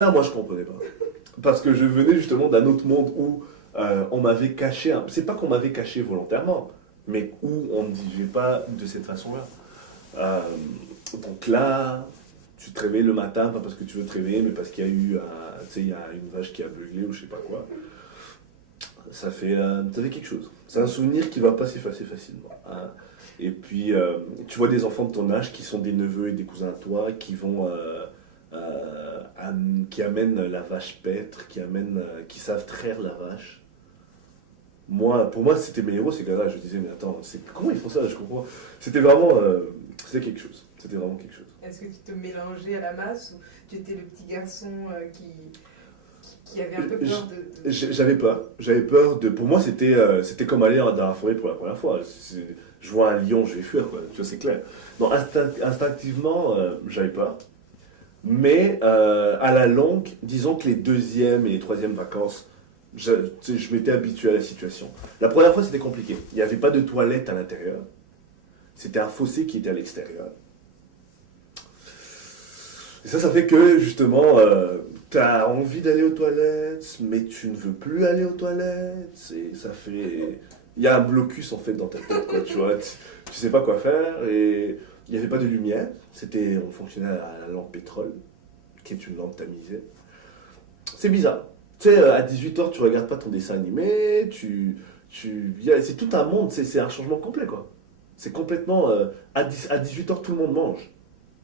Ça, moi, je comprenais pas. Parce que je venais justement d'un autre monde où on m'avait caché. C'est pas qu'on m'avait caché volontairement, mais où on ne vivait pas de cette façon-là. Euh, donc là, tu te réveilles le matin, pas parce que tu veux te réveiller, mais parce qu'il y a eu, tu sais, il y a une vache qui a bugué ou je sais pas quoi. Ça fait quelque chose. C'est un souvenir qui va pas s'effacer facilement, hein. Et puis, tu vois des enfants de ton âge qui sont des neveux et des cousins à toi, qui amènent la vache paître, qui savent traire la vache. Moi, pour moi, c'était mes héros, ces gars-là. Je disais, mais attends, comment ils font ça? Je comprends. C'était vraiment, c'était quelque chose. C'était vraiment quelque chose. Est-ce que tu te mélangeais à la masse ou tu étais le petit garçon qui avait un peu peur J'avais peur. J'avais peur de. Pour moi, c'était comme aller dans la forêt pour la première fois. Je vois un lion, je vais fuir, quoi. Tu vois, c'est clair. Non, instinctivement, j'avais peur. Mais à la longue, disons que les deuxièmes et les troisièmes vacances, tu sais, je m'étais habitué à la situation. La première fois, c'était compliqué. Il n'y avait pas de toilette à l'intérieur. C'était un fossé qui était à l'extérieur. Et ça fait que justement, tu as envie d'aller aux toilettes, mais tu ne veux plus aller aux toilettes. Et ça fait. Il y a un blocus en fait dans ta tête, quoi, tu vois. Tu sais pas quoi faire et il n'y avait pas de lumière. On fonctionnait à la lampe pétrole, qui est une lampe tamisée. C'est bizarre. Tu sais, à 18h, tu regardes pas ton dessin animé, c'est tout un monde, c'est un changement complet, quoi. C'est complètement. À 18h, tout le monde mange.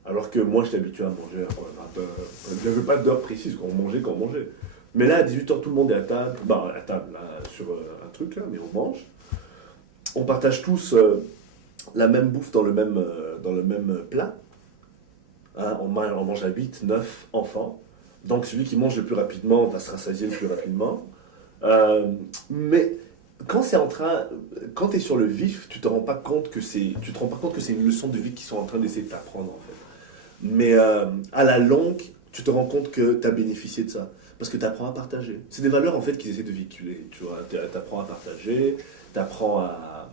Alors que moi, j'étais habitué à manger à quoi, il n'y avait pas d'heure précise, quand on mangeait, quand on mangeait. Mais là, à 18h, tout le monde est à table, bah, à table, là, sur un truc, là, mais on mange. On partage tous la même bouffe dans le même plat. Hein, on mange à 8 9 enfants. Donc celui qui mange le plus rapidement va se rassasier le plus rapidement. Euh, mais quand c'est en train, quand tu es sur le vif, tu te rends pas compte que c'est une leçon de vie qu'ils sont en train d'essayer de t'apprendre en fait. Mais à la longue, tu te rends compte que tu as bénéficié de ça. Parce que tu apprends à partager. C'est des valeurs en fait qu'ils essaient de véhiculer. Tu vois, tu apprends à partager, tu apprends à,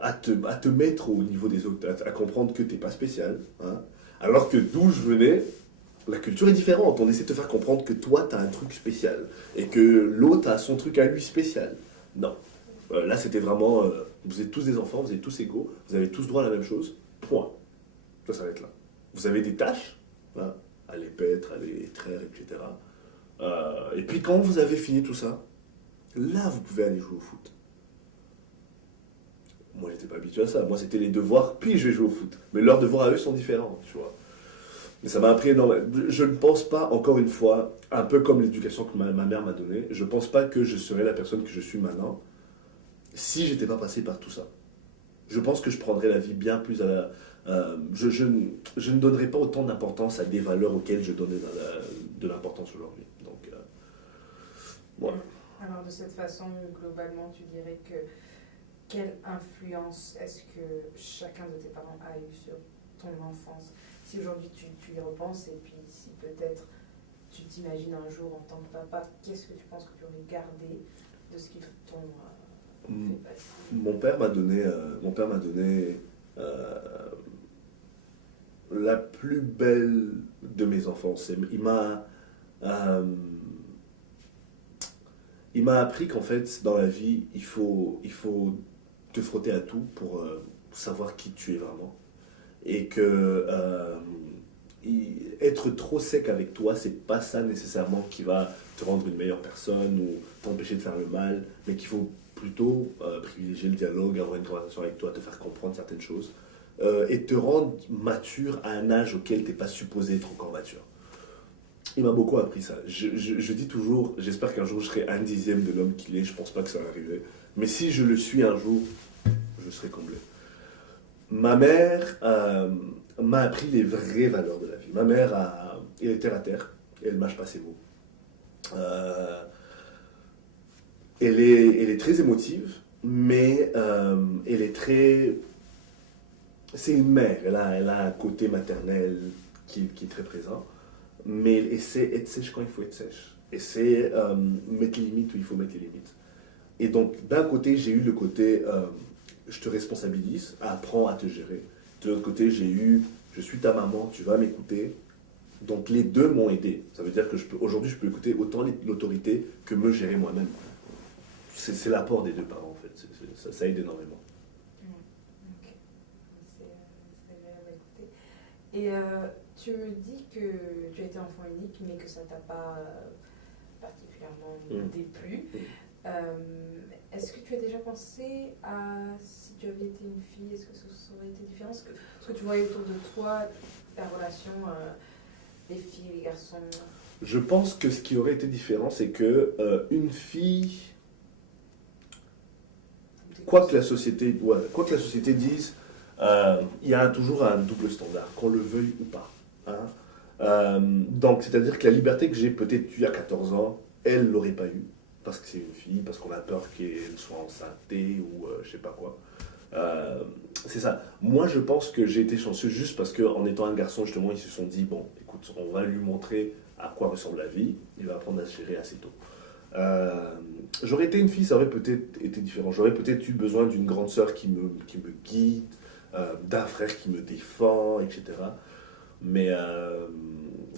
à te mettre au niveau des autres, à comprendre que tu n'es pas spécial, hein. Alors que d'où je venais, la culture est différente. On essaie de te faire comprendre que toi, tu as un truc spécial. Et que l'autre a son truc à lui spécial. Non. Là, c'était vraiment, vous êtes tous des enfants, vous êtes tous égaux, vous avez tous droit à la même chose. Point. Ça s'arrête là. Vous avez des tâches, hein, à les paître, à les traire, etc. Et puis quand vous avez fini tout ça, là, vous pouvez aller jouer au foot. Moi, j'étais pas habitué à ça. Moi, c'était les devoirs, puis je vais jouer au foot. Mais leurs devoirs à eux sont différents, tu vois. Mais ça m'a appris énormément. Je ne pense pas, encore une fois, un peu comme l'éducation que ma mère m'a donnée, je ne pense pas que je serais la personne que je suis maintenant si j'étais pas passé par tout ça. Je pense que je prendrais la vie bien plus à la. Je ne donnerais pas autant d'importance à des valeurs auxquelles je donnais de l'importance aujourd'hui. Donc, voilà. Alors de cette façon, globalement, tu dirais que quelle influence est-ce que chacun de tes parents a eu sur ton enfance? Si aujourd'hui tu y repenses et puis si peut-être tu t'imagines un jour en tant que papa, qu'est-ce que tu penses que tu aurais gardé de ce qu'ils t'ont Mm. fait passer? Mon père m'a donné la plus belle de mes enfances. Euh, il m'a appris qu'en fait, dans la vie, il faut te frotter à tout pour savoir qui tu es vraiment. Et que être trop sec avec toi, c'est pas ça nécessairement qui va te rendre une meilleure personne ou t'empêcher de faire le mal, mais qu'il faut plutôt privilégier le dialogue, avoir une conversation avec toi, te faire comprendre certaines choses et te rendre mature à un âge auquel t'es pas supposé être encore mature. Il m'a beaucoup appris ça. Je dis toujours, j'espère qu'un jour je serai un dixième de l'homme qu'il est, je pense pas que ça va arriver. Mais si je le suis un jour, je serai comblé. Ma mère m'a appris les vraies valeurs de la vie. Ma mère, elle est terre à terre, elle mâche pas ses mots. Euh, elle est très émotive, mais elle est très. C'est une mère, elle a un côté maternel qui est très présent, mais elle sait être sèche quand il faut être sèche. Et c'est mettre les limites où il faut mettre les limites. Et donc, d'un côté, j'ai eu le côté je te responsabilise, apprends à te gérer. De l'autre côté, j'ai eu je suis ta maman, tu vas m'écouter, Donc les deux m'ont aidé. Ça veut dire que aujourd'hui, je peux écouter autant l'autorité que me gérer moi-même. C'est l'apport des deux parents, en fait. Ça aide énormément. Ok. C'est agréable à écouter. Et tu me dis que tu as été enfant unique, mais que ça t'a pas particulièrement déplu. Est-ce que tu as déjà pensé à si tu avais été une fille, est-ce que ça aurait été différent? Est-ce que tu voyais autour de toi la relation des filles et des garçons? Je pense que ce qui aurait été différent, c'est que une fille, quoi que la société dise, il y a toujours un double standard, qu'on le veuille ou pas. Hein. Donc, c'est-à-dire que la liberté que j'ai peut-être eue à 14 ans, elle ne l'aurait pas eue, parce que c'est une fille, parce qu'on a peur qu'elle soit enceinte ou je sais pas quoi. C'est ça. Moi, je pense que j'ai été chanceux juste parce qu'en étant un garçon, justement, ils se sont dit, bon, écoute, on va lui montrer à quoi ressemble la vie, il va apprendre à se gérer assez tôt. J'aurais été une fille, ça aurait peut-être été différent. J'aurais peut-être eu besoin d'une grande sœur qui me guide, d'un frère qui me défend, etc. Mais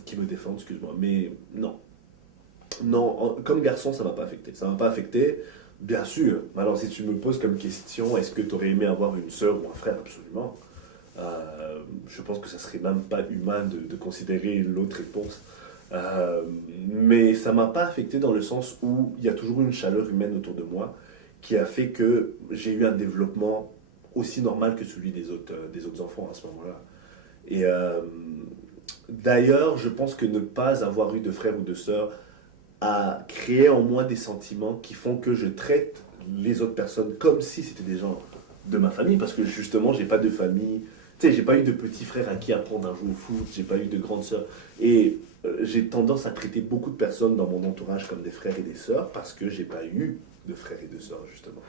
qui me défend, excuse-moi. Mais non. Non, comme garçon, ça m'a pas affecté. Ça m'a pas affecté, bien sûr. Alors, si tu me poses comme question, est-ce que tu aurais aimé avoir une sœur ou un frère? Absolument. Je pense que ça serait même pas humain de considérer l'autre réponse. Mais ça m'a pas affecté dans le sens où il y a toujours une chaleur humaine autour de moi qui a fait que j'ai eu un développement aussi normal que celui des autres enfants à ce moment-là. Et d'ailleurs, je pense que ne pas avoir eu de frère ou de sœur a créé en moi des sentiments qui font que je traite les autres personnes comme si c'était des gens de ma famille, parce que justement, j'ai pas de famille. Tu sais, j'ai pas eu de petit frère à qui apprendre à jouer au foot, j'ai pas eu de grande sœur. Et j'ai tendance à traiter beaucoup de personnes dans mon entourage comme des frères et des sœurs parce que j'ai pas eu de frères et de sœurs, justement.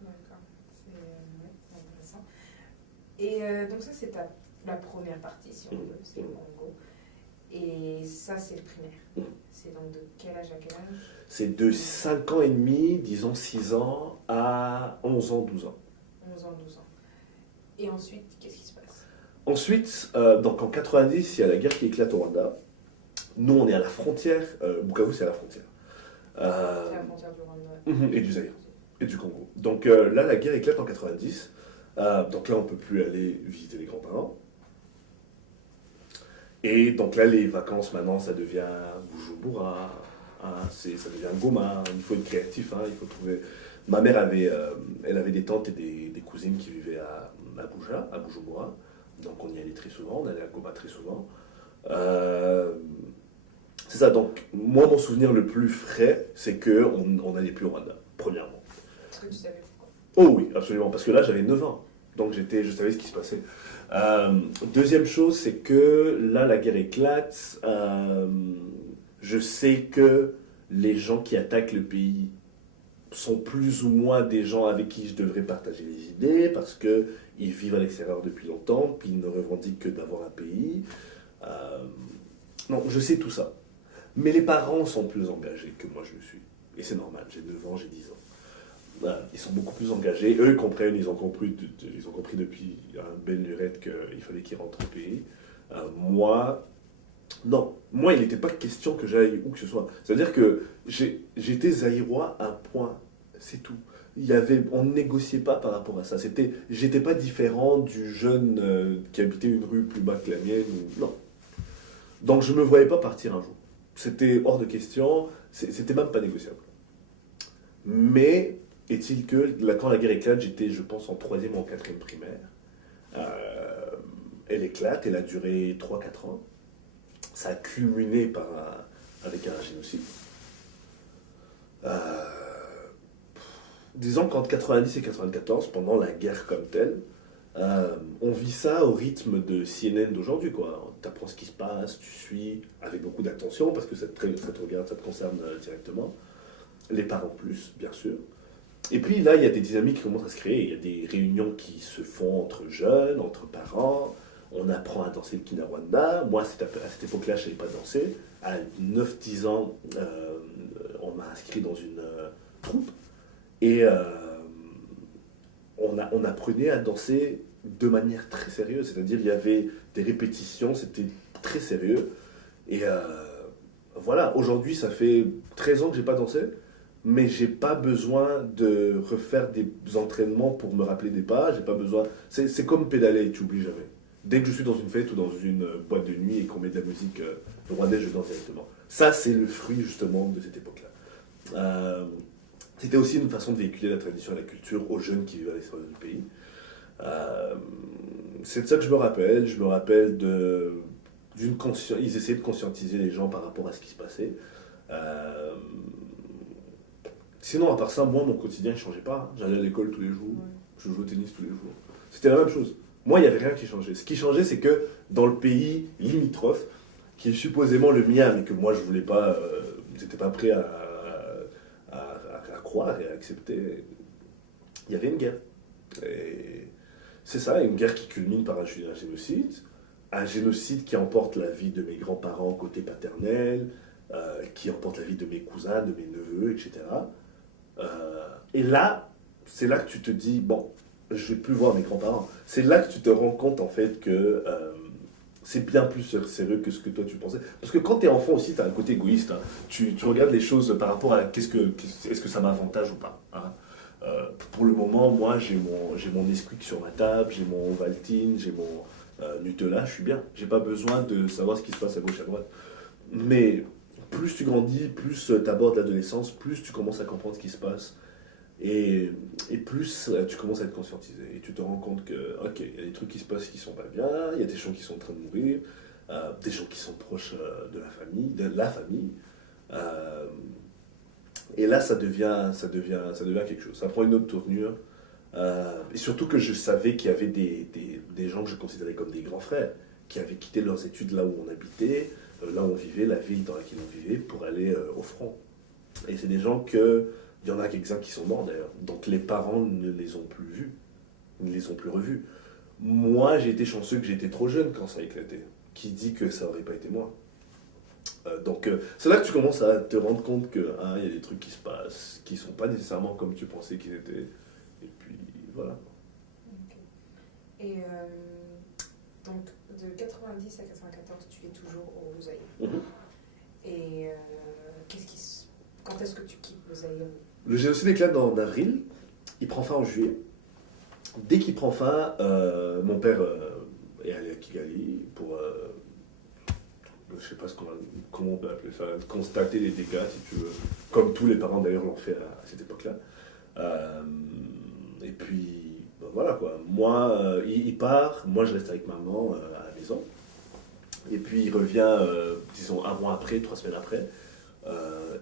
D'accord, c'est intéressant. Et donc ça, c'est la première partie, si on veut, c'est le Congo. Et ça, c'est le primaire. C'est donc de quel âge à quel âge? C'est de 5 ans et demi, disons 6 ans, à 11 ans, 12 ans. 11 ans, 12 ans. Et ensuite, qu'est-ce qui se passe? Ensuite, donc en 90, il y a la guerre qui éclate au Rwanda. Nous, on est à la frontière. Bukavu, c'est à la frontière. C'est la frontière du Rwanda. Et du Zaïre. Et du Congo. Donc là, la guerre éclate en 90. Donc là, on ne peut plus aller visiter les grands-parents. Et donc là, les vacances, maintenant, ça devient Bujumbura, hein, ça devient Goma. Il faut être créatif, hein, il faut trouver... Ma mère elle avait des tantes et des cousines qui vivaient à Abuja, à Bujumbura. Donc on y allait très souvent, on allait à Goma très souvent. C'est ça, donc moi, mon souvenir le plus frais, c'est qu'on n'allait plus au Rwanda, premièrement. Est-ce que tu savais pourquoi? Oh oui, absolument, parce que là, j'avais 9 ans. Donc je savais ce qui se passait. Deuxième chose, c'est que là, la guerre éclate. Je sais que les gens qui attaquent le pays sont plus ou moins des gens avec qui je devrais partager les idées parce qu'ils vivent à l'extérieur depuis longtemps, puis ils ne revendiquent que d'avoir un pays. Non, je sais tout ça. Mais les parents sont plus engagés que moi je le suis. Et c'est normal, j'ai 9 ans, j'ai 10 ans. Ils sont beaucoup plus engagés. Eux, ils comprennent, ils ont compris depuis une belle lurette qu'il fallait qu'ils rentrent au pays. Moi, non. Moi, il n'était pas question que j'aille où que ce soit. C'est-à-dire que j'étais zaïrois à un point. C'est tout. On ne négociait pas par rapport à ça. J'étais pas différent du jeune qui habitait une rue plus bas que la mienne. Non. Donc, je ne me voyais pas partir un jour. C'était hors de question. C'était même pas négociable. Mais est-il que quand la guerre éclate, j'étais, je pense, en 3e ou en 4e primaire. Elle éclate, elle a duré 3-4 ans. Ça a culminé avec un génocide. Disons qu'entre 90 et 94, pendant la guerre comme telle, on vit ça au rythme de CNN d'aujourd'hui, quoi. Tu apprends ce qui se passe, tu suis avec beaucoup d'attention parce que ça te regarde, ça te concerne directement. Les parents plus, bien sûr. Et puis là, il y a des dynamiques qui commencent à se créer. Il y a des réunions qui se font entre jeunes, entre parents. On apprend à danser le Kinyarwanda. Moi, à cette époque-là, je ne savais pas danser. À 9-10 ans, on m'a inscrit dans une troupe. Et on apprenait à danser de manière très sérieuse. C'est-à-dire, il y avait des répétitions, c'était très sérieux. Et voilà, aujourd'hui, ça fait 13 ans que j'ai pas dansé, mais j'ai pas besoin de refaire des entraînements pour me rappeler des pas. J'ai pas besoin. C'est comme pédaler, tu oublies jamais. Dès que je suis dans une fête ou dans une boîte de nuit et qu'on met de la musique rwandaise, je danse directement. Ça, c'est le fruit justement de cette époque-là. C'était aussi une façon de véhiculer la tradition et la culture aux jeunes qui vivent à l'extérieur du pays. Euh, c'est de ça que je me rappelle. Je me rappelle d'une conscience. Ils essayaient de conscientiser les gens par rapport à ce qui se passait. Euh, Sinon, à part ça, moi, mon quotidien ne changeait pas. J'allais à l'école tous les jours. Je jouais au tennis tous les jours. C'était la même chose. Moi, il n'y avait rien qui changeait. Ce qui changeait, c'est que dans le pays limitrophe, qui est supposément le mien, mais que moi, je voulais pas, j'étais pas prêt à croire et à accepter, il y avait une guerre. Et c'est ça, une guerre qui culmine par un génocide. Un génocide qui emporte la vie de mes grands-parents côté paternel, qui emporte la vie de mes cousins, de mes neveux, etc. Et là, c'est là que tu te dis, bon, je vais plus voir mes grands-parents. C'est là que tu te rends compte, en fait, que c'est bien plus sérieux que ce que toi tu pensais. Parce que quand tu es enfant aussi, tu as un côté égoïste. Hein. Tu regardes les choses par rapport à est-ce que ça m'avantage ou pas. Hein. Pour le moment, moi, j'ai mon Nesquik sur ma table, j'ai mon Ovaltine, j'ai mon Nutella, je suis bien. J'ai pas besoin de savoir ce qui se passe à gauche, à droite. Mais plus tu grandis, plus tu abordes l'adolescence, plus tu commences à comprendre ce qui se passe. Et plus tu commences à être conscientisé. Et tu te rends compte que, ok, il y a des trucs qui se passent qui sont pas bien, il y a des gens qui sont en train de mourir, des gens qui sont proches de la famille. Euh, et là, ça devient quelque chose. Ça prend une autre tournure. Et surtout que je savais qu'il y avait des gens que je considérais comme des grands frères, qui avaient quitté leurs études là où on habitait, là où on vivait, la ville dans laquelle on vivait, pour aller au front. Et c'est des gens que, il y en a quelques-uns qui sont morts d'ailleurs, donc les parents ne les ont plus vus, ne les ont plus revus. Moi, j'ai été chanceux que j'étais trop jeune quand ça a éclaté. Qui dit que ça aurait pas été moi? Donc c'est là que tu commences à te rendre compte que il y a des trucs qui se passent, qui sont pas nécessairement comme tu pensais qu'ils étaient. Et puis voilà. Ok. Et donc de 90 à 94, tu es toujours au Zaïre. Mhm. Et quand est-ce que tu quittes le Zaïre? Le génocide éclate en avril, il prend fin en juillet. Dès qu'il prend fin, mon père est allé à Kigali pour, je sais pas comment on peut appeler ça, constater les dégâts, si tu veux, comme tous les parents d'ailleurs l'ont fait à cette époque-là. Et puis, ben voilà quoi. Moi, il part, moi je reste avec maman à la maison. Et puis il revient, disons, un mois après, 3 semaines après.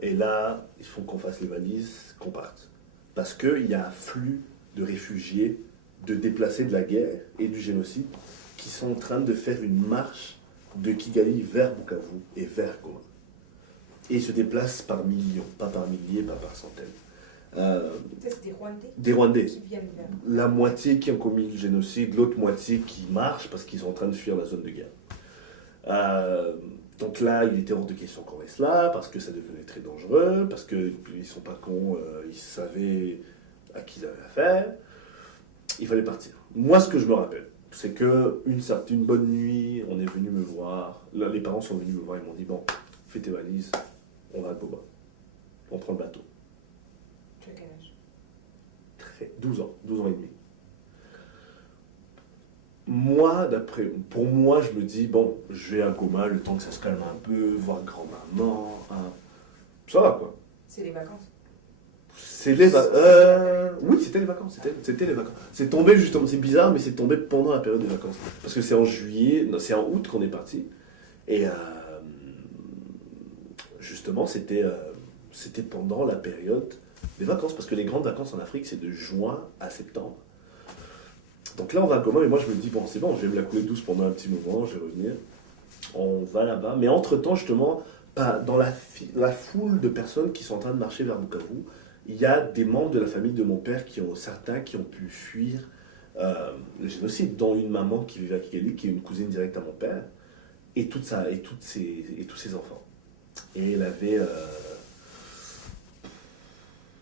Et là, il faut qu'on fasse les valises, qu'on parte. Parce qu'il y a un flux de réfugiés, de déplacés de la guerre et du génocide qui sont en train de faire une marche de Kigali vers Bukavu et vers Goma. Et ils se déplacent par millions, pas par milliers, pas par centaines. C'est des Rwandais Des Rwandais. qui viennent vers. La moitié qui ont commis le génocide, l'autre moitié qui marche parce qu'ils sont en train de fuir la zone de guerre. Donc là, il était hors de question qu'on reste là, parce que ça devenait très dangereux, parce qu'ils ne sont pas cons, ils savaient à qui ils avaient affaire. Il fallait partir. Moi, ce que je me rappelle, c'est qu'une bonne nuit, on est venu me voir, là, les parents sont venus me voir, ils m'ont dit, bon, fais tes valises, on va à Goma, on prend le bateau. Tu as quel âge? 12 ans et demi. Moi, pour moi, je me dis, bon, je vais à Goma, le temps que ça se calme un peu, voir grand-maman, hein. Ça va quoi. C'est les vacances. C'est les vacances. Oui, c'était les vacances. C'était les vacances. C'est tombé justement, c'est bizarre, mais c'est tombé pendant la période des vacances. Parce que c'est en juillet, non, c'est en août qu'on est parti. Et justement, c'était pendant la période des vacances. Parce que les grandes vacances en Afrique, c'est de juin à septembre. Donc là, on va à Goma, et moi je me dis, bon, c'est bon, je vais me la couler douce pendant un petit moment, je vais revenir. On va là-bas. Mais entre-temps, justement, dans la foule de personnes qui sont en train de marcher vers Bukavu, il y a des membres de la famille de mon père, certains qui ont pu fuir le génocide, dont une maman qui vivait à Kigali, qui est une cousine directe à mon père, et tous ses enfants. Et elle avait,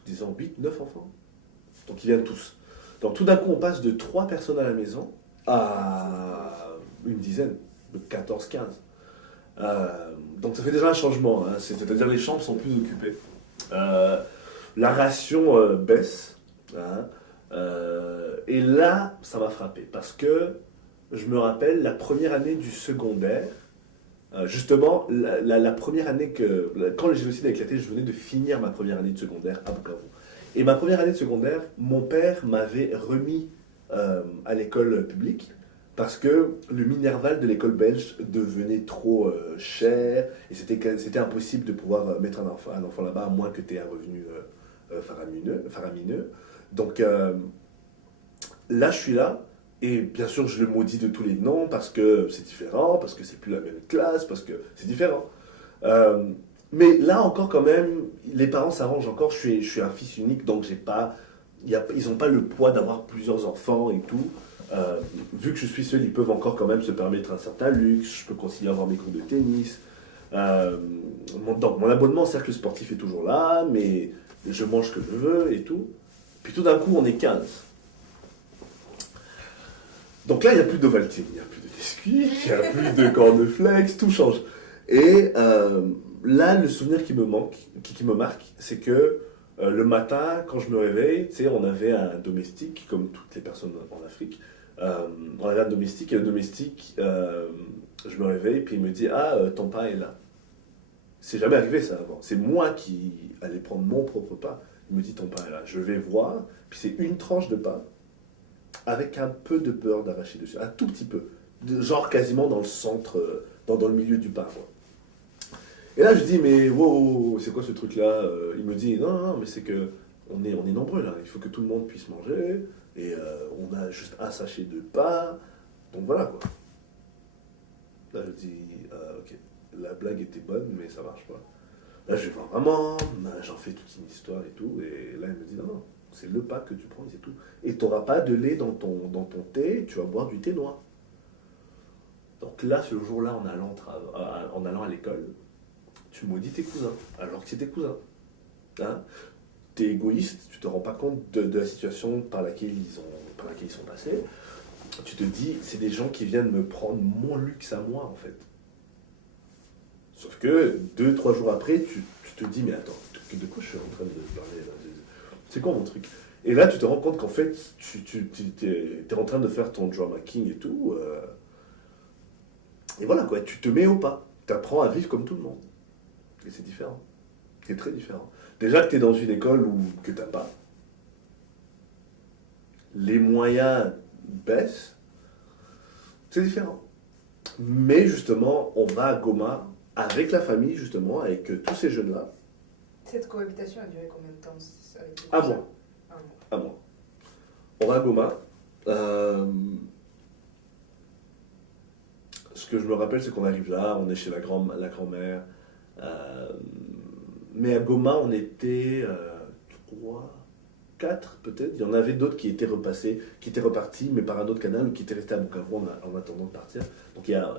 disons, 8, 9 enfants. Donc ils viennent tous. Donc tout d'un coup, on passe de 3 personnes à la maison à une dizaine, de 14, 15. Donc ça fait déjà un changement, hein. C'est-à-dire les chambres sont plus occupées. La ration baisse. Hein. Et là, ça m'a frappé parce que je me rappelle la première année du secondaire. Justement, la première année quand le génocide a éclaté, je venais de finir ma première année de secondaire à Bukavu. Et ma première année de secondaire, mon père m'avait remis à l'école publique parce que le Minerval de l'école belge devenait trop cher et c'était impossible de pouvoir mettre un enfant là-bas à moins que tu aies un revenu faramineux. Donc là, je suis là. Et bien sûr, je le maudis de tous les noms parce que c'est différent, parce que c'est plus la même classe, parce que c'est différent. Euh, mais là encore, quand même, les parents s'arrangent encore. Je suis un fils unique, donc ils n'ont pas le poids d'avoir plusieurs enfants et tout. Vu que je suis seul, ils peuvent encore quand même se permettre un certain luxe. Je peux continuer à avoir mes cours de tennis. Donc, mon abonnement au cercle sportif est toujours là, mais je mange ce que je veux et tout. Puis tout d'un coup, on est 15. Donc là, il n'y a plus d'Ovaltine, il n'y a plus de biscuits, il n'y a plus de cornflakes, tout change. Et là, le souvenir qui me manque, qui me marque, c'est que le matin, quand je me réveille, tu sais, on avait un domestique, comme toutes les personnes en Afrique. On avait un domestique, et le domestique, je me réveille, puis il me dit, ah, ton pain est là. C'est jamais arrivé ça avant. C'est moi qui allais prendre mon propre pain. Il me dit, ton pain est là. Je vais voir, puis c'est une tranche de pain avec un peu de beurre d'arachide dessus, un tout petit peu, genre quasiment dans le centre, dans le milieu du pain. Quoi. Et là je dis mais wow, c'est quoi ce truc là? Il me dit non, mais c'est que on est nombreux là, il faut que tout le monde puisse manger, et on a juste un sachet de pain, donc voilà quoi. Là je dis ok, la blague était bonne mais ça marche pas. Là je vais voir maman, j'en fais toute une histoire et tout, et là elle me dit non, c'est le pain que tu prends et c'est tout. Et tu n'auras pas de lait dans ton thé, tu vas boire du thé noir. Donc là, ce jour-là, en allant à l'école, tu maudis tes cousins, alors que c'est tes cousins. Hein. Tu es égoïste, tu te rends pas compte de la situation par laquelle ils sont passés. Tu te dis, c'est des gens qui viennent me prendre mon luxe à moi, en fait. Sauf que 2, 3 jours après, tu te dis, mais attends, de quoi je suis en train de parler là? C'est quoi mon truc? Et là, tu te rends compte qu'en fait, tu es en train de faire ton drama king et tout. Et voilà, quoi, tu te mets au pas. Tu apprends à vivre comme tout le monde. Et c'est différent. C'est très différent. Déjà que tu es dans une école que tu n'as pas. Les moyens baissent. C'est différent. Mais justement, on va à Goma avec la famille, justement, avec tous ces jeunes-là. Cette cohabitation a duré combien de temps avec À moi. Un mois. À moi. On va à Goma. Ce que je me rappelle, c'est qu'on arrive là, on est chez la grand-mère. Mais à Goma, on était 3, 4 peut-être. Il y en avait d'autres qui étaient repassés, qui étaient repartis, mais par un autre canal, ou qui étaient restés à Bukavu en attendant de partir. Donc il y a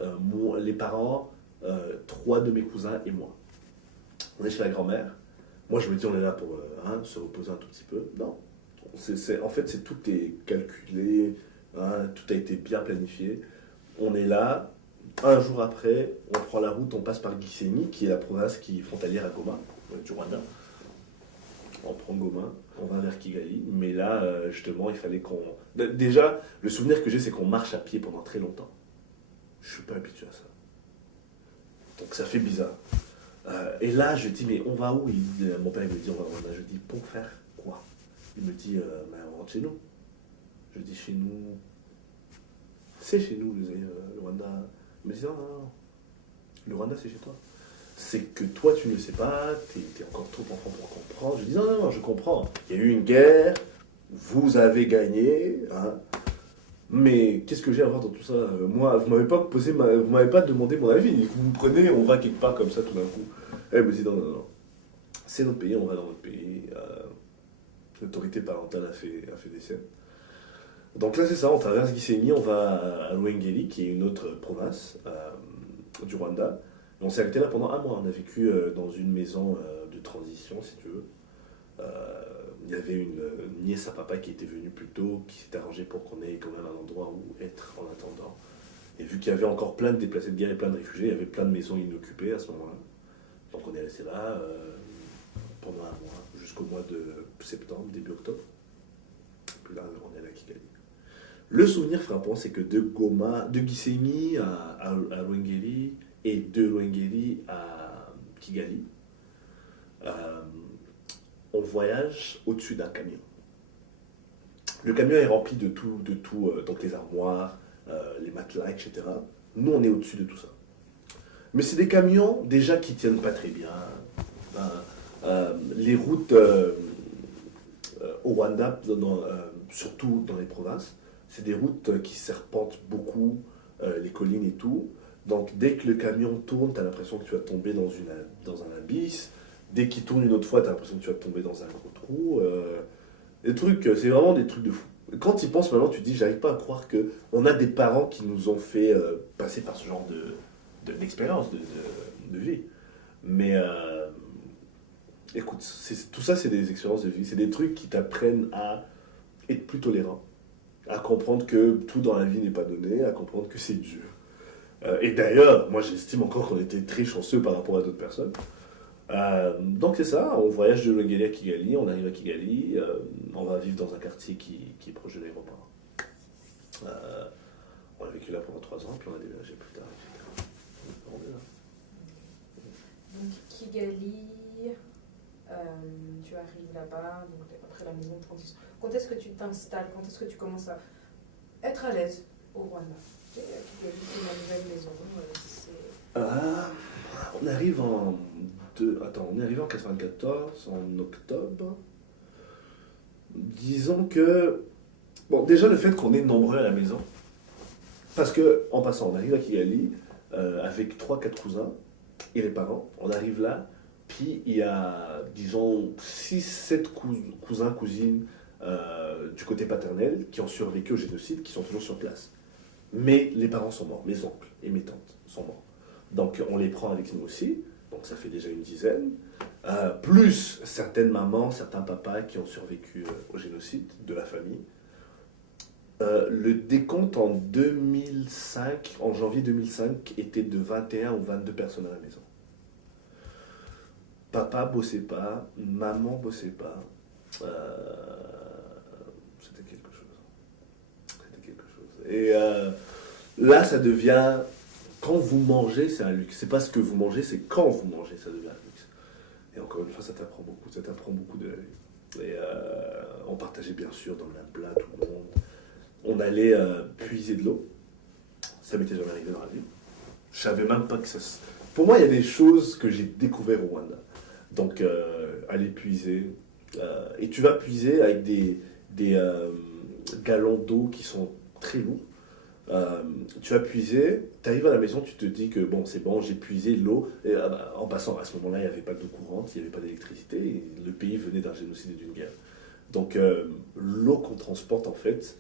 les parents, 3 de mes cousins et moi. On est chez la grand-mère. Moi, je me dis, on est là pour se reposer un tout petit peu. Non. En fait, tout est calculé, hein, tout a été bien planifié. On est là. Un jour après, on prend la route, on passe par Gisenyi, qui est la province qui est frontalière à Goma, du Rwanda. On prend Goma, on va vers Kigali. Mais là, justement, il fallait qu'on... Déjà, le souvenir que j'ai, c'est qu'on marche à pied pendant très longtemps. Je suis pas habitué à ça. Donc ça fait bizarre. Et là, je dis, mais on va où? Mon père il me dit, on va au Rwanda. Je dis, pour faire quoi? Il me dit, on rentre chez nous. Je dis, chez nous... C'est chez nous, le Rwanda. Il me dit, non, le Rwanda, c'est chez toi. C'est que toi, tu ne le sais pas, t'es encore trop enfant pour comprendre. Je dis, non, je comprends. Il y a eu une guerre, vous avez gagné, hein. Mais qu'est-ce que j'ai à voir dans tout ça? Moi, vous m'avez pas demandé mon avis. Vous me prenez, on va quelque part comme ça tout d'un coup. Elle me dit, non. C'est notre pays, on va dans notre pays. L'autorité parentale a fait des siennes. Donc là, c'est ça, on traverse Gisenyi, on va à Ruhengeri, qui est une autre province du Rwanda. Et on s'est arrêté là pendant un mois. On a vécu dans une maison de transition, si tu veux. Il y avait une nièce à papa qui était venue plus tôt, qui s'était arrangée pour qu'on ait quand même un endroit où être en attendant. Et vu qu'il y avait encore plein de déplacés de guerre et plein de réfugiés, il y avait plein de maisons inoccupées à ce moment-là. Donc on est resté là pendant un mois, jusqu'au mois de septembre, début octobre. Puis là, on est allé à Kigali. Le souvenir frappant, c'est que de Goma, de Gisenyi à Ruhengeri et de Ruhengeri à Kigali, on voyage au-dessus d'un camion. Le camion est rempli de tout, donc les armoires, les matelas, etc. Nous, on est au-dessus de tout ça. Mais c'est des camions déjà qui tiennent pas très bien. Les routes au Rwanda, surtout dans les provinces, c'est des routes qui serpentent beaucoup, les collines et tout. Donc dès que le camion tourne, tu as l'impression que tu vas tomber dans un abysse. Dès qu'il tourne une autre fois, tu as l'impression que tu vas tomber dans un gros trou. Des trucs, c'est vraiment des trucs de fou. Quand tu y penses maintenant, tu te dis, j'arrive pas à croire qu'on a des parents qui nous ont fait passer par ce genre d'expérience, de vie. Mais écoute, tout ça, c'est des expériences de vie. C'est des trucs qui t'apprennent à être plus tolérant, à comprendre que tout dans la vie n'est pas donné, à comprendre que c'est dur. Et d'ailleurs, moi j'estime encore qu'on était très chanceux par rapport à d'autres personnes. Donc c'est ça, on voyage de Ruhengeri à Kigali, on arrive à Kigali, on va vivre dans un quartier qui est proche de l'aéroport. On a vécu là pendant 3 ans, puis on a déménagé plus tard, etc. On est là. Donc Kigali, tu arrives là-bas, donc après la maison de transition. Quand est-ce que tu t'installes? Quand est-ce que tu commences à être à l'aise au Rwanda? Kigali, c'est ma nouvelle maison. On arrive on est arrivé en 94, en octobre. Disons que... Bon, déjà le fait qu'on est nombreux à la maison, parce que en passant, on arrive à Kigali avec 3-4 cousins et les parents. On arrive là, puis il y a, disons, 6-7 cousins, cousines du côté paternel qui ont survécu au génocide, qui sont toujours sur place. Mais les parents sont morts, mes oncles et mes tantes sont morts. Donc on les prend avec nous aussi, donc ça fait déjà une dizaine. Plus certaines mamans, certains papas qui ont survécu au génocide de la famille. Le décompte en 2005, en janvier 2005, était de 21 ou 22 personnes à la maison. Papa bossait pas, maman bossait pas. C'était quelque chose. Et là, ça devient... Quand vous mangez, c'est un luxe. C'est pas ce que vous mangez, c'est quand vous mangez, ça devient un luxe. Et encore une fois, ça t'apprend beaucoup de la vie. Et on partageait bien sûr dans le même plat, tout le monde. On allait puiser de l'eau. Ça m'était jamais arrivé dans la vie. Je savais même pas que ça... Pour moi, il y a des choses que j'ai découvertes au Rwanda. Donc, aller puiser. Et tu vas puiser avec des galons d'eau qui sont très lourds. Tu vas puiser, tu arrives à la maison, tu te dis que bon, c'est bon, j'ai puisé l'eau. Et, en passant, à ce moment-là, il n'y avait pas d'eau courante, il n'y avait pas d'électricité, et le pays venait d'un génocide et d'une guerre. Donc l'eau qu'on transporte, en fait,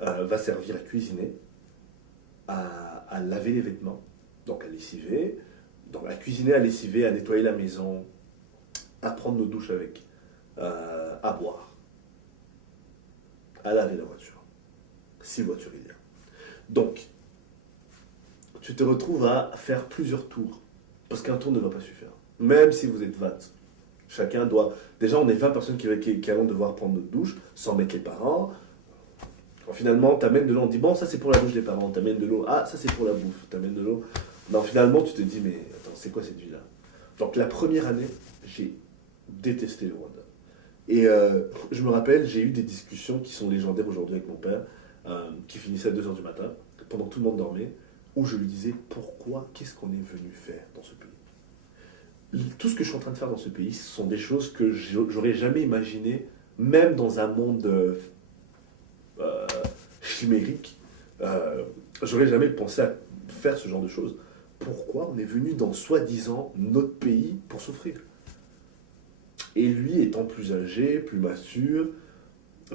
va servir à cuisiner, à laver les vêtements, donc à lessiver, donc à cuisiner, à lessiver, à nettoyer la maison, à prendre nos douches avec, à boire, à laver la voiture, si voiture il y a. Donc, tu te retrouves à faire plusieurs tours, parce qu'un tour ne va pas suffire. Même si vous êtes 20, chacun doit... Déjà, on est 20 personnes qui allons devoir prendre notre douche, sans mettre les parents. Finalement, t'amènes de l'eau, on dit, bon, ça c'est pour la douche des parents, t'amènes de l'eau, ah, ça c'est pour la bouffe, t'amènes de l'eau. Non, finalement, tu te dis, mais attends, c'est quoi cette vie-là? Donc, la première année, j'ai détesté le Rwanda. Et je me rappelle, j'ai eu des discussions qui sont légendaires aujourd'hui avec mon père, qui finissait à 2h du matin, pendant que tout le monde dormait, où je lui disais pourquoi, qu'est-ce qu'on est venu faire dans ce pays. Tout ce que je suis en train de faire dans ce pays, ce sont des choses que j'aurais jamais imaginées, même dans un monde chimérique. J'aurais jamais pensé à faire ce genre de choses. Pourquoi on est venu dans soi-disant notre pays pour souffrir? Et lui, étant plus âgé, plus mature,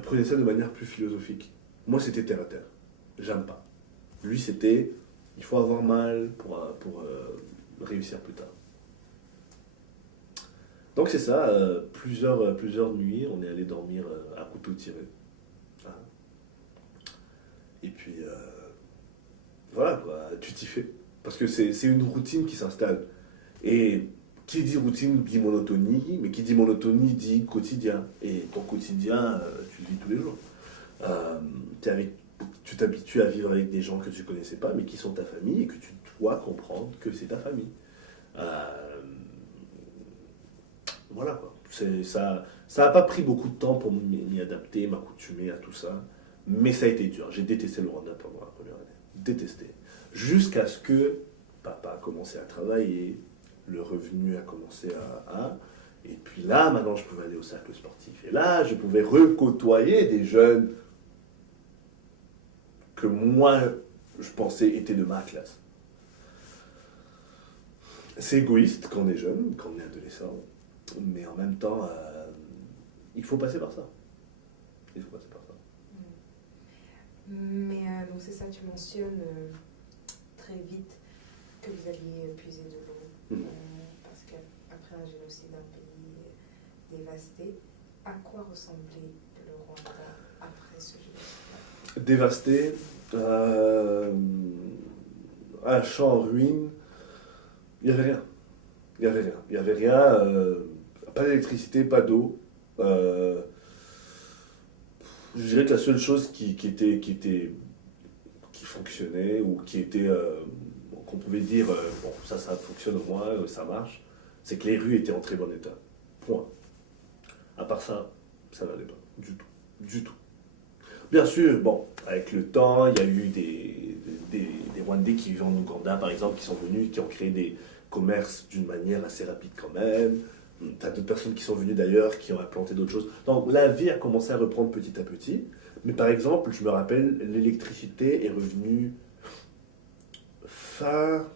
prenait ça de manière plus philosophique. Moi, c'était terre à terre. J'aime pas. Lui, c'était, il faut avoir mal pour réussir plus tard. Donc c'est ça, plusieurs nuits, on est allé dormir à couteau tiré. Et puis, voilà, quoi, tu t'y fais. Parce que c'est une routine qui s'installe. Et qui dit routine dit monotonie, mais qui dit monotonie dit quotidien. Et ton quotidien, tu le vis tous les jours. Tu t'habitues à vivre avec des gens que tu ne connaissais pas, mais qui sont ta famille, et que tu dois comprendre que c'est ta famille. Voilà, quoi. Ça n'a pas pris beaucoup de temps pour m'y adapter, m'accoutumer à tout ça. Mais ça a été dur. J'ai détesté le Rwanda pendant la première année. Détesté. Jusqu'à ce que papa a commencé à travailler, le revenu a commencé à. Et puis là, maintenant, je pouvais aller au cercle sportif. Et là, je pouvais recôtoyer des jeunes que moi, je pensais étaient de ma classe. C'est égoïste quand on est jeune, quand on est adolescent. Mais en même temps, il faut passer par ça. Il faut passer par ça. Mais donc c'est ça, tu mentionnes très vite que vous alliez puiser de l'eau. Parce qu'après un génocide d'un pays dévasté, à quoi ressemblait le Rwanda après ce génocide? Dévasté, un champ en ruine, il n'y avait rien. Il n'y avait rien. Il n'y avait rien. Pas d'électricité, pas d'eau. Je dirais que la seule chose qui fonctionnait ou qui était qu'on pouvait dire bon ça fonctionne au moins, ça marche, c'est que les rues étaient en très bon état. Point. À part ça, ça n'allait pas du tout, du tout. Bien sûr, bon, avec le temps, il y a eu des Rwandais qui vivaient en Ouganda, par exemple, qui sont venus, qui ont créé des commerces d'une manière assez rapide quand même. T'as d'autres personnes qui sont venues d'ailleurs, qui ont implanté d'autres choses. Donc la vie a commencé à reprendre petit à petit. Mais par exemple, je me rappelle, l'électricité est revenue fin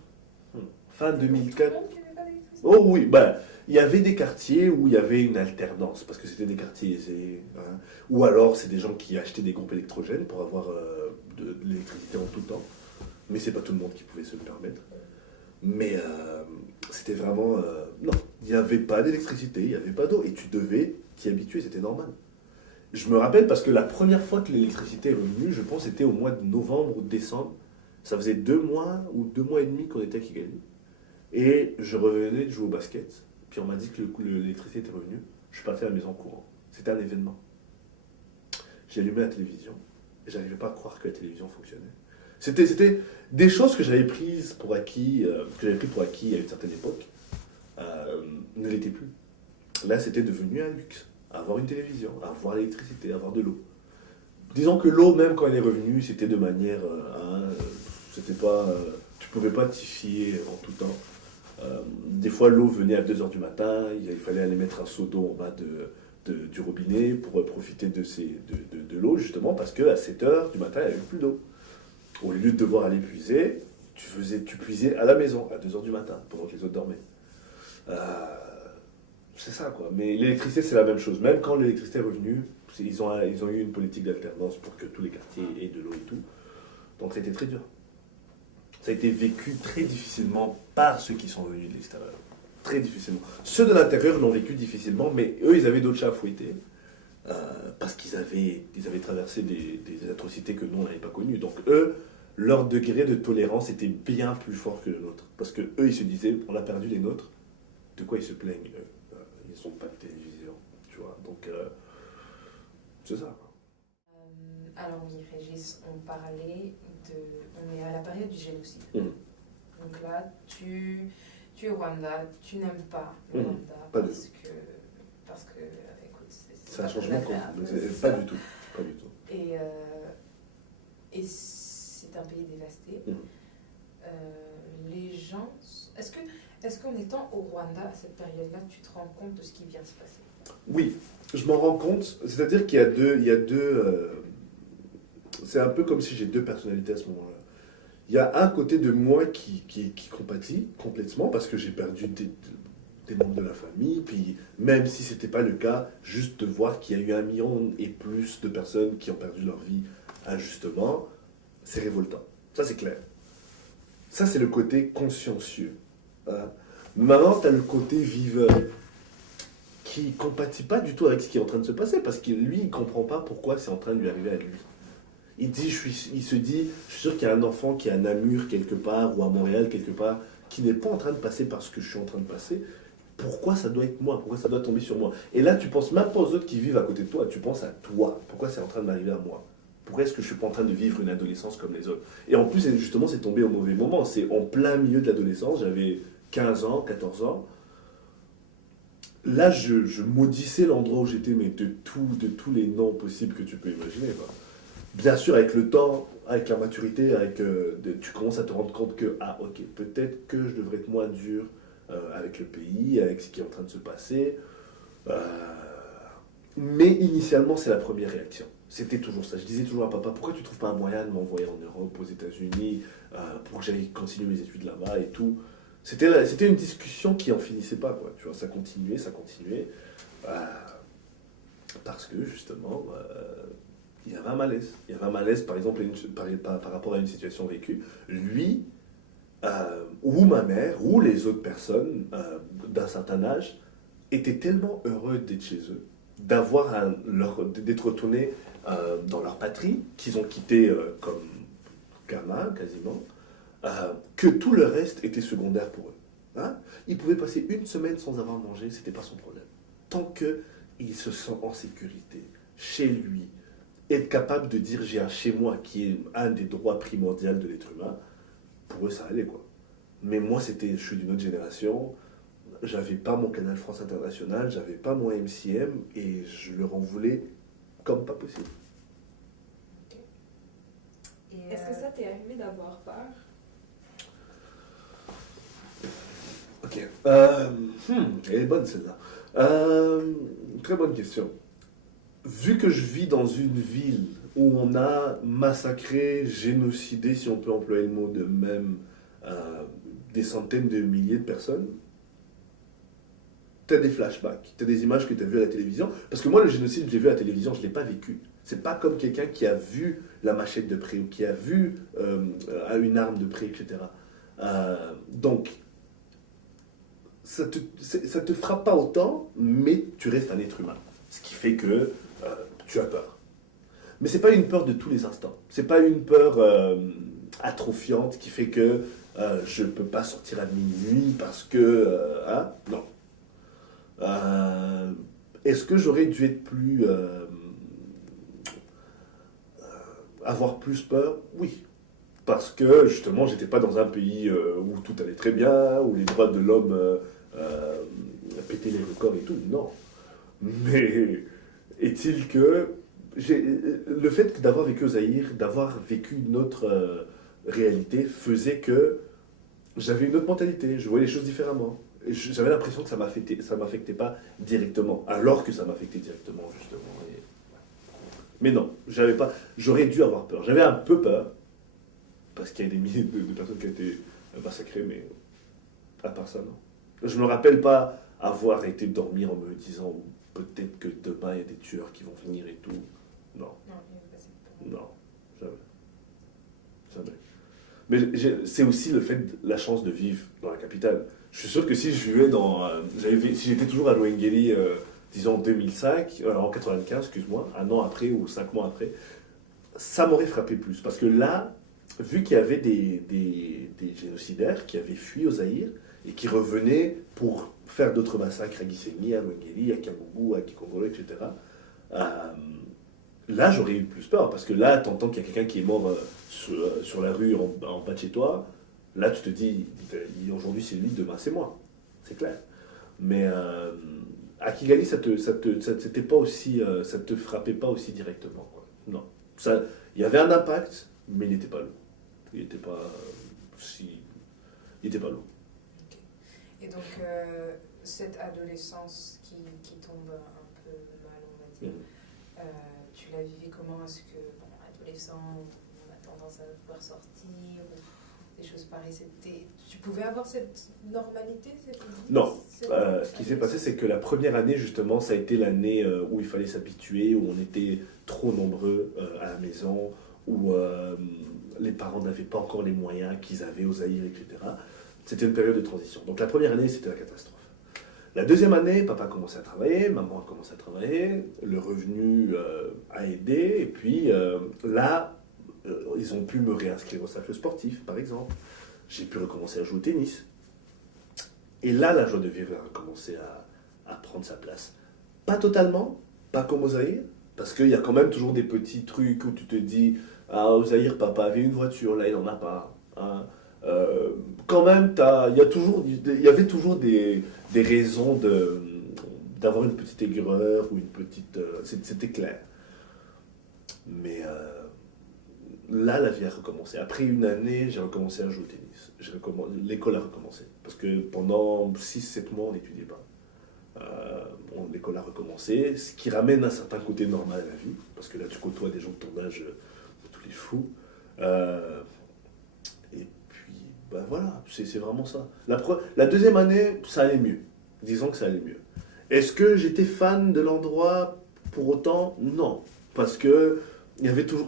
2004. Oh oui, bah, il y avait des quartiers où il y avait une alternance, parce que c'était des quartiers aisés. Hein. Ou alors, c'est des gens qui achetaient des groupes électrogènes pour avoir de l'électricité en tout temps. Mais c'est pas tout le monde qui pouvait se le permettre. Mais c'était vraiment... non, il n'y avait pas d'électricité, il n'y avait pas d'eau. Et tu devais t'y habituer, c'était normal. Je me rappelle parce que la première fois que l'électricité est revenue, je pense c'était au mois de novembre ou de décembre. Ça faisait 2 mois ou 2 mois et demi qu'on était à Kigali. Et je revenais de jouer au basket. Puis on m'a dit que l'électricité était revenue. Je suis parti à la maison en courant. C'était un événement. J'ai allumé la télévision. Et j'arrivais pas à croire que la télévision fonctionnait. C'était des choses que j'avais prises pour acquis, à une certaine époque, ne l'étaient plus. Là, c'était devenu un luxe. Avoir une télévision, avoir l'électricité, avoir de l'eau. Disons que l'eau, même quand elle est revenue, c'était de manière... c'était pas... tu pouvais pas t'y fier en tout temps. Des fois, l'eau venait à 2h du matin, il fallait aller mettre un seau d'eau en bas du robinet pour profiter de l'eau, justement, parce qu'à 7h du matin, il n'y avait plus d'eau. Au lieu de devoir aller puiser, tu puisais à la maison, à 2h du matin, pendant que les autres dormaient. C'est ça, quoi. Mais l'électricité, c'est la même chose. Même quand l'électricité est revenue, ils ont eu une politique d'alternance pour que tous les quartiers aient de l'eau et tout. Donc, ça a été très dur. Ça a été vécu très difficilement par ceux qui sont venus de l'extérieur. Très difficilement. Ceux de l'intérieur l'ont vécu difficilement, mais eux, ils avaient d'autres chats à fouetter. Parce qu'ils avaient traversé des atrocités que nous, on n'avait pas connues. Donc, eux, leur degré de tolérance était bien plus fort que le nôtre. Parce que eux, ils se disaient, on a perdu les nôtres. De quoi ils se plaignent, eux? Ils n'ont pas de télévision, tu vois. Donc, c'est ça. Alors oui, Régis, on est à la période du génocide. Donc là, tu es au Rwanda, tu n'aimes pas le Rwanda parce que écoute, c'est un changement pas du tout. Pas du tout. Et c'est un pays dévasté. Les gens... Est-ce qu'en étant au Rwanda à cette période-là, tu te rends compte de ce qui vient de se passer? Oui, je m'en rends compte. C'est-à-dire qu'il y a deux c'est un peu comme si j'ai deux personnalités à ce moment-là. Il y a un côté de moi qui compatit complètement parce que j'ai perdu des membres de la famille. Puis même si ce n'était pas le cas, juste de voir qu'il y a eu 1 million et plus de personnes qui ont perdu leur vie injustement, c'est révoltant. Ça, c'est clair. Ça, c'est le côté consciencieux. Maintenant, tu as le côté viveur qui compatit pas du tout avec ce qui est en train de se passer parce que lui, il comprend pas pourquoi c'est en train de lui arriver à lui. il se dit, je suis sûr qu'il y a un enfant qui est à Namur quelque part ou à Montréal quelque part qui n'est pas en train de passer par ce que je suis en train de passer. Pourquoi ça doit être moi? Pourquoi ça doit tomber sur moi? Et là, tu penses même pas aux autres qui vivent à côté de toi, tu penses à toi. Pourquoi c'est en train de m'arriver à moi? Pourquoi est-ce que je suis pas en train de vivre une adolescence comme les autres? Et en plus, justement, c'est tombé au mauvais moment. C'est en plein milieu de l'adolescence, j'avais 15 ans, 14 ans. Là, je maudissais l'endroit où j'étais, mais de tous les noms possibles que tu peux imaginer, quoi. Bien sûr, avec le temps, avec la maturité, tu commences à te rendre compte que, ah ok, peut-être que je devrais être moins dur avec le pays, avec ce qui est en train de se passer. Euh, mais initialement, c'est la première réaction. C'était toujours ça. Je disais toujours à papa, pourquoi tu ne trouves pas un moyen de m'envoyer en Europe, aux États-Unis, pour que j'aille continuer mes études là-bas et tout. C'était une discussion qui en finissait pas, quoi. Tu vois, ça continuait, ça continuait. Parce que justement, il y avait un malaise. Il y avait un malaise, par exemple, par rapport à une situation vécue. Lui, ou ma mère, ou les autres personnes d'un certain âge, étaient tellement heureux d'être chez eux, d'être retournés dans leur patrie, qu'ils ont quitté comme gamins, quasiment, que tout le reste était secondaire pour eux. Hein? Il pouvait passer une semaine sans avoir mangé, c'était pas son problème. Tant qu'il se sent en sécurité, chez lui, être capable de dire j'ai un chez moi qui est un des droits primordiaux de l'être humain, pour eux ça allait quoi. Mais moi je suis d'une autre génération, j'avais pas mon canal France International, j'avais pas mon MCM et je leur en voulais comme pas possible. Est-ce que ça t'est arrivé d'avoir peur? Ok. Elle est bonne celle-là. Très bonne question. Vu que je vis dans une ville où on a massacré, génocidé, si on peut employer le mot de même, des centaines de milliers de personnes, tu as des flashbacks, tu as des images que tu as vues à la télévision. Parce que moi, le génocide, je l'ai vu à la télévision, je ne l'ai pas vécu. C'est pas comme quelqu'un qui a vu la machette de près ou qui a vu une arme de près, etc. Donc, ça te frappe pas autant, mais tu restes un être humain. Ce qui fait que tu as peur. Mais c'est pas une peur de tous les instants. C'est pas une peur atrophiante qui fait que je peux pas sortir à minuit parce que... hein? Non. Est-ce que j'aurais dû être plus... avoir plus peur? Oui. Parce que justement, j'étais pas dans un pays où tout allait très bien, où les droits de l'homme pétaient les records et tout. Non. Mais est-il que le fait d'avoir vécu au Zaïre, d'avoir vécu une autre réalité, faisait que j'avais une autre mentalité, je voyais les choses différemment. J'avais l'impression que ça m'affectait pas directement, alors que ça m'affectait directement, justement. Mais non, j'aurais dû avoir peur. J'avais un peu peur, parce qu'il y a des milliers de personnes qui ont été massacrées, mais à part ça, non. Je me rappelle pas avoir été dormir en me disant peut-être que demain il y a des tueurs qui vont venir et tout. Non. Non, jamais. Jamais. Mais c'est aussi le fait, la chance de vivre dans la capitale. Je suis sûr que si je vivais si j'étais toujours à Loengeli, disons en 2005, en 95, excuse-moi, un an après ou 5 mois après, ça m'aurait frappé plus. Parce que là, vu qu'il y avait des génocidaires qui avaient fui au Zaïre et qui revenaient pour faire d'autres massacres à Gisenyi, à Loengeli, à Kabougou, à Kikongolo, etc., là, j'aurais eu plus peur. Parce que là, t'entends qu'il y a quelqu'un qui est mort sur la rue en bas de chez toi. Là, tu te dis, aujourd'hui c'est lui, demain c'est moi. C'est clair. Mais à Kigali, ça te frappait pas aussi directement, quoi. Non. Il y avait un impact, mais il n'était pas lourd. Il n'était pas lourd. Okay. Et donc, cette adolescence qui tombe un peu mal, on va dire, tu l'as vécu comment? Est-ce que, adolescent, on a tendance à vouloir sortir ou des choses pareilles, tu pouvais avoir cette normalité, cette vie? Non. Ce qui s'est passé, c'est que la première année, justement, ça a été l'année où il fallait s'habituer, où on était trop nombreux à la maison, où les parents n'avaient pas encore les moyens qu'ils avaient aux Zaïre, etc. C'était une période de transition. Donc la première année, c'était la catastrophe. La deuxième année, papa a commencé à travailler, maman a commencé à travailler, le revenu a aidé, et puis là, ils ont pu me réinscrire au cercle sportif, par exemple. J'ai pu recommencer à jouer au tennis. Et là, la joie de vivre a recommencé à prendre sa place. Pas totalement, pas comme au Zaïre, parce qu'il y a quand même toujours des petits trucs où tu te dis, ah, au Zaïre, papa avait une voiture, là, il n'en a pas. Hein. Quand même, il y avait toujours des raisons d'avoir une petite aigreur ou une petite... c'était clair. Mais là, la vie a recommencé. Après une année, j'ai recommencé à jouer au tennis. L'école a recommencé. Parce que pendant 6-7 mois, on n'étudiait pas. L'école a recommencé, ce qui ramène un certain côté normal à la vie. Parce que là, tu côtoies des gens de ton âge, tous les fous. Et puis, ben voilà, c'est vraiment ça. La deuxième année, ça allait mieux. Disons que ça allait mieux. Est-ce que j'étais fan de l'endroit pour autant? Non. Parce que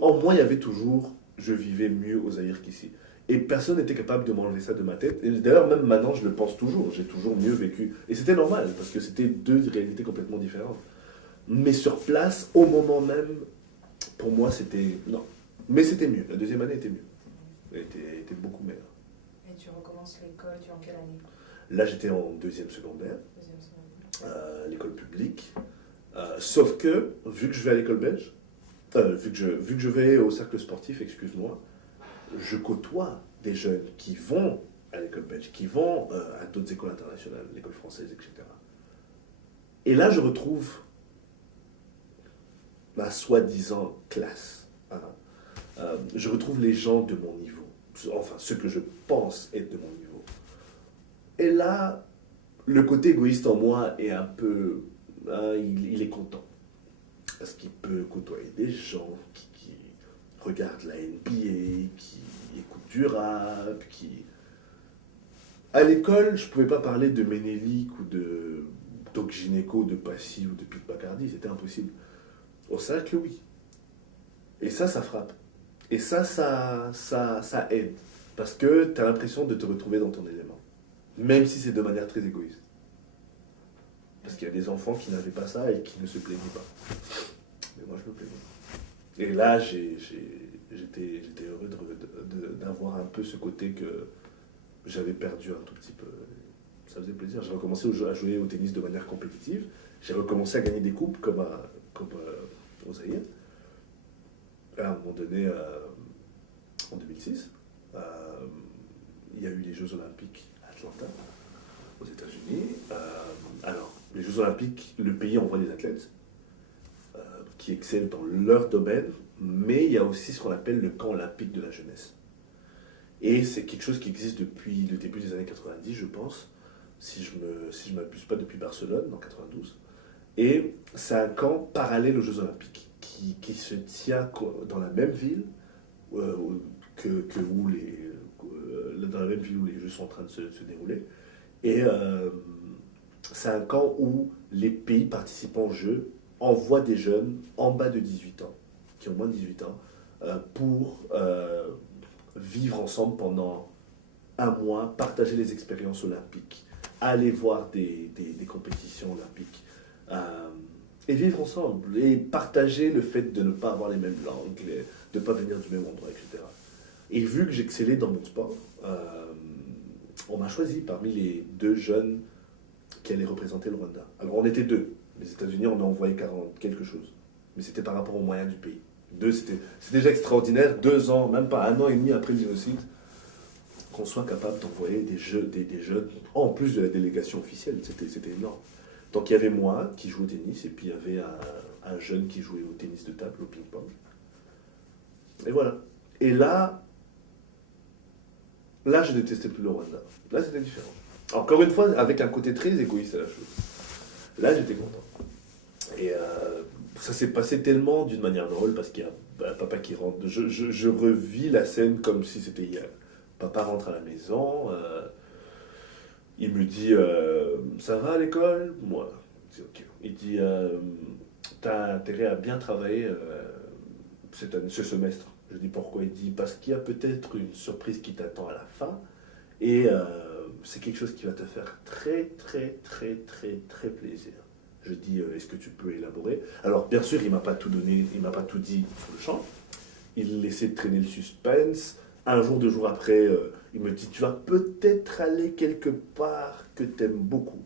en moi, il y avait toujours, je vivais mieux au Zaïre qu'ici. Et personne n'était capable de m'enlever ça de ma tête. Et d'ailleurs, même maintenant, je le pense toujours. J'ai toujours mieux vécu. Et c'était normal, parce que c'était deux réalités complètement différentes. Mais sur place, au moment même, pour moi, c'était... Non. Mais c'était mieux. La deuxième année était mieux. Elle était beaucoup meilleure. Et tu recommences l'école, tu es en quelle année? Là, j'étais en deuxième secondaire. Deuxième secondaire. L'école publique. Sauf que, vu que je vais à l'école belge, vu que je vais au cercle sportif, excuse-moi, je côtoie des jeunes qui vont à l'école belge, qui vont à d'autres écoles internationales, l'école française, etc. Et là, je retrouve ma soi-disant classe. Hein. Je retrouve les gens de mon niveau, enfin, ceux que je pense être de mon niveau. Et là, le côté égoïste en moi est un peu... Hein, il est content. Parce qu'il peut côtoyer des gens qui regardent la NBA, qui écoutent du rap, qui... À l'école, je ne pouvais pas parler de Ménélique ou de Doc Gynéco, de Passy ou de Pete Bacardi, c'était impossible. Au cercle, oui. Et ça frappe. Et ça aide. Parce que tu as l'impression de te retrouver dans ton élément. Même si c'est de manière très égoïste. Parce qu'il y a des enfants qui n'avaient pas ça et qui ne se plaignaient pas. Mais moi, je me plaignais. Et là, j'étais heureux d'avoir un peu ce côté que j'avais perdu un tout petit peu. Ça faisait plaisir. J'ai recommencé à jouer au tennis de manière compétitive. J'ai recommencé à gagner des coupes comme au Zaïre. À un moment donné, en 2006, il y a eu les Jeux Olympiques à Atlanta, aux États-Unis. Alors, les Jeux Olympiques, le pays envoie des athlètes qui excellent dans leur domaine, mais il y a aussi ce qu'on appelle le camp olympique de la jeunesse. Et c'est quelque chose qui existe depuis le début des années 90, je pense, si je ne m'abuse pas, depuis Barcelone, en 92. Et c'est un camp parallèle aux Jeux Olympiques qui se tient dans la même ville dans la même ville où les Jeux sont en train de se dérouler. Et c'est un camp où les pays participants aux Jeux envoient des jeunes en bas de 18 ans, qui ont moins de 18 ans, pour vivre ensemble pendant un mois, partager les expériences olympiques, aller voir des compétitions olympiques, et vivre ensemble, et partager le fait de ne pas avoir les mêmes langues, de ne pas venir du même endroit, etc. Et vu que j'excellais dans mon sport, on m'a choisi parmi les 2 jeunes qui allaient représenter le Rwanda. Alors on était 2. Les États-Unis en ont envoyé 40 quelque chose. Mais c'était par rapport aux moyens du pays. 2, c'est déjà extraordinaire. 2 ans, même pas 1 an et demi après le génocide, qu'on soit capable d'envoyer des jeunes, en plus de la délégation officielle. C'était énorme. Donc il y avait moi qui jouais au tennis, et puis il y avait un jeune qui jouait au tennis de table, au ping-pong. Et voilà. Et là, je détestais plus le Rwanda. Là, c'était différent. Encore une fois, avec un côté très égoïste à la chose. Là, j'étais content. Et ça s'est passé tellement d'une manière drôle, parce qu'il y a papa qui rentre. Je revis la scène comme si c'était hier. Papa rentre à la maison, il me dit ça va à l'école? Moi, je dis ok. Il dit t'as intérêt à bien travailler ce semestre. Je dis pourquoi? Il dit parce qu'il y a peut-être une surprise qui t'attend à la fin, et c'est quelque chose qui va te faire très très très très très plaisir. Je dis est-ce que tu peux élaborer? Alors bien sûr il m'a pas tout donné, il m'a pas tout dit sur le champ. il laissait traîner le suspense. Un jour, 2 jours après, il me dit, tu vas peut-être aller quelque part que t'aimes beaucoup.